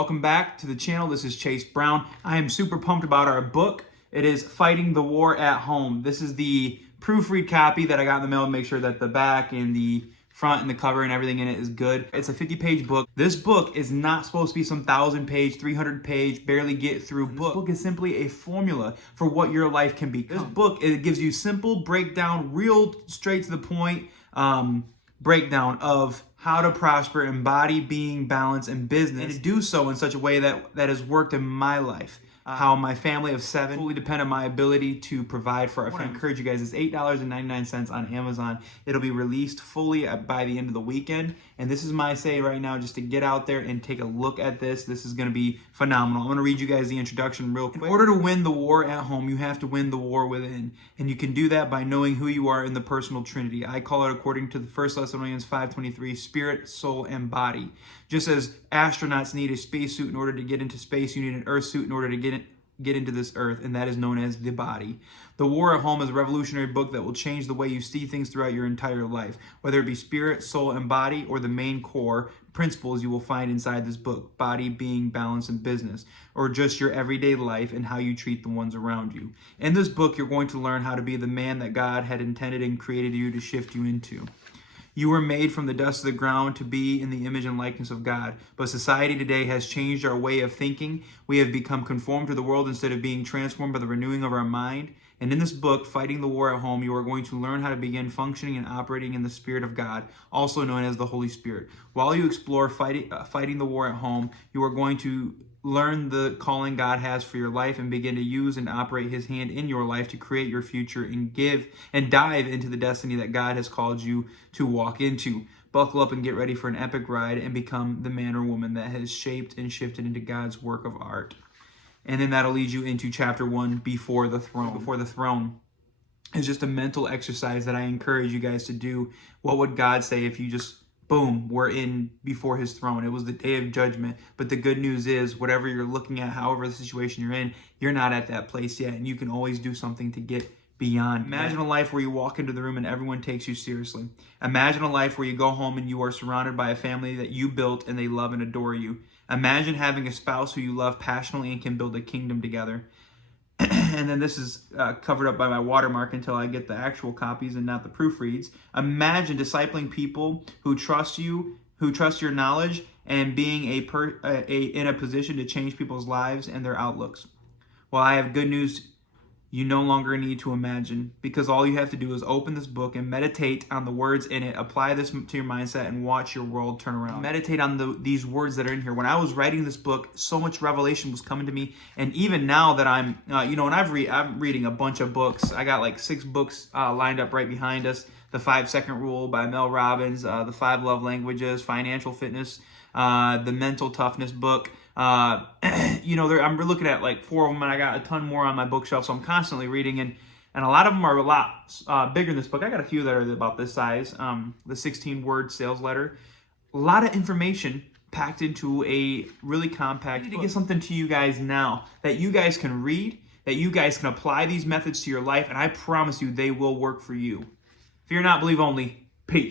welcome back to the channel. This is Chase Brown. I am super pumped about our book. It is Fighting the War at Home. This is the proofread copy that I got in the mail to make sure that the back and the front and the cover and everything in it is good. It's a 50-page book. This book is not supposed to be some 1,000-page, 300-page, barely get through book. This book is simply a formula for what your life can become. This book, it gives you simple breakdown, real straight to the point breakdown of how to prosper in body, being, balance, and business, and to do so in such a way that has worked in my life. How my family of 7 fully depend on my ability to provide for our family. I encourage you guys, it's $8.99 on Amazon. It'll be released fully by the end of the weekend. And this is my say right now, just to get out there and take a look at this. This is going to be phenomenal. I'm going to read you guys the introduction real quick. In order to win the war at home, you have to win the war within. And you can do that by knowing who you are in the personal trinity. I call it, according to the 1 Thessalonians 5:23, spirit, soul, and body. Just as astronauts need a spacesuit in order to get into space, you need an earth suit in order to get into this earth, and that is known as the body. The War at Home is a revolutionary book that will change the way you see things throughout your entire life, whether it be spirit, soul, and body, or the main core principles you will find inside this book: body, being, balance, and business, or just your everyday life and how you treat the ones around you. In this book, you're going to learn how to be the man that God had intended and created you to shift you into. You were made from the dust of the ground to be in the image and likeness of God. But society today has changed our way of thinking. We have become conformed to the world instead of being transformed by the renewing of our mind. And in this book, Fighting the War at Home, you are going to learn how to begin functioning and operating in the Spirit of God, also known as the Holy Spirit. While you explore fighting the war at home, you are going to learn the calling God has for your life and begin to use and operate His hand in your life to create your future and give and dive into the destiny that God has called you to walk into. Buckle up and get ready for an epic ride and become the man or woman that has shaped and shifted into God's work of art. And then that'll lead you into chapter 1, Before the Throne. Before the Throne is just a mental exercise that I encourage you guys to do. What would God say if you just, boom, we're in before His throne? It was the day of judgment. But the good news is, whatever you're looking at, however the situation you're in, you're not at that place yet. And you can always do something to get beyond. Imagine a life where you walk into the room and everyone takes you seriously. Imagine a life where you go home and you are surrounded by a family that you built and they love and adore you. Imagine having a spouse who you love passionately and can build a kingdom together. And then this is covered up by my watermark until I get the actual copies and not the proofreads. Imagine discipling people who trust you, who trust your knowledge, and being in a position to change people's lives and their outlooks. Well, I have good news. You no longer need to imagine, because all you have to do is open this book and meditate on the words in it, apply this to your mindset, and watch your world turn around. Meditate on these words that are in here. When I was writing this book, so much revelation was coming to me, and even now that I'm, and I'm reading a bunch of books. I got like 6 books lined up right behind us. The 5-Second Rule by Mel Robbins, the 5 Love Languages, Financial Fitness, the Mental Toughness book. I'm looking at like 4 of them, and I got a ton more on my bookshelf, so I'm constantly reading, and a lot of them are a lot bigger than this book. I got a few that are about this size. The 16-word sales letter. A lot of information packed into a really compact book. I need to get something to you guys now that you guys can read, that you guys can apply these methods to your life, and I promise you they will work for you. Fear not, believe only. Peace.